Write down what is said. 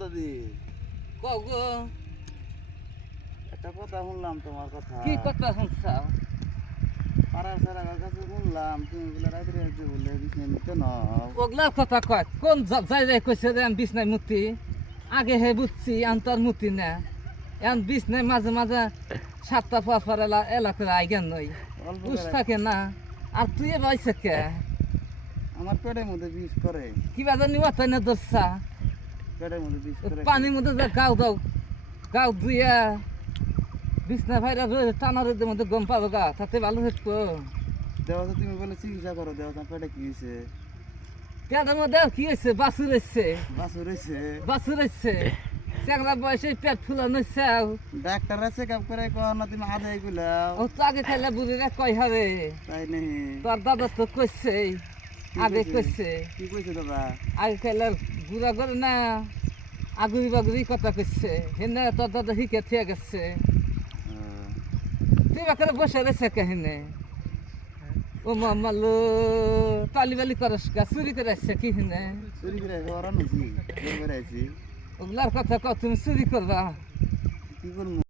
দাদি কগো একটা কথা শুনলাম তোমার কথা কি কথা শুনছাও? পাড়ার সারার কাছে শুনলাম তুমি বলে রাত্রে রাত্রে বলে বিছনে নিতে নাও ওগলার কথা কয় কোন যাই যাই কইছে রে আমি বিছনায় মুতি আগে হে বুঝছি আন্তর মুতি না এখন বিছনায় মাঝে মাঝে সাতটা পর এলাকার আইগেন নই অল্প বুঝ করে- থাকে না আর তুই বাইছে কে আমার পেটের মধ্যে বিষ করে কিবা জানি মাথায় না ধরছা পেটের মধ্যে বিষ করে পানির মধ্যে যা গাও দাও গাও ধুইয়া বিছনা ভাইরা রয়ে টানা রোদের মধ্যে গম পাবো গা তাতে ভালো হতো দেওয়া তুমি বলে চিকিৎসা করো দেওয়া পেটে কি হয়েছে পেটের মধ্যে আর কি হয়েছে বাছুর এসছে বাসু রয়েছে বাছুর এসছে চ্যাংরা বয়সে পেট ফুলানো হচ্ছে ডাক্তাররা চেক আপ করে কো না তুমি আদায় গুলাও ও তো আগে খাইলে বুড়িরা কই হবে তাই নেই তোর দাদা তো কইছে আগে কইছে কি কইছে দাদা আগে খাইলে গুড়া করে না আগুরি বাগুরি কথা কইছে হেনে তোর দাদা শিখে থিয়ে গেছে তুই বাকারে বসে রয়েছে কাহিনে ও মামালো তালি বালি করস গা চুরি করে আসছে কি হিনে চুরি করে ওরা নিছি বের করে আইছি ওগুলার কথা কও তুমি চুরি করবা কি করবো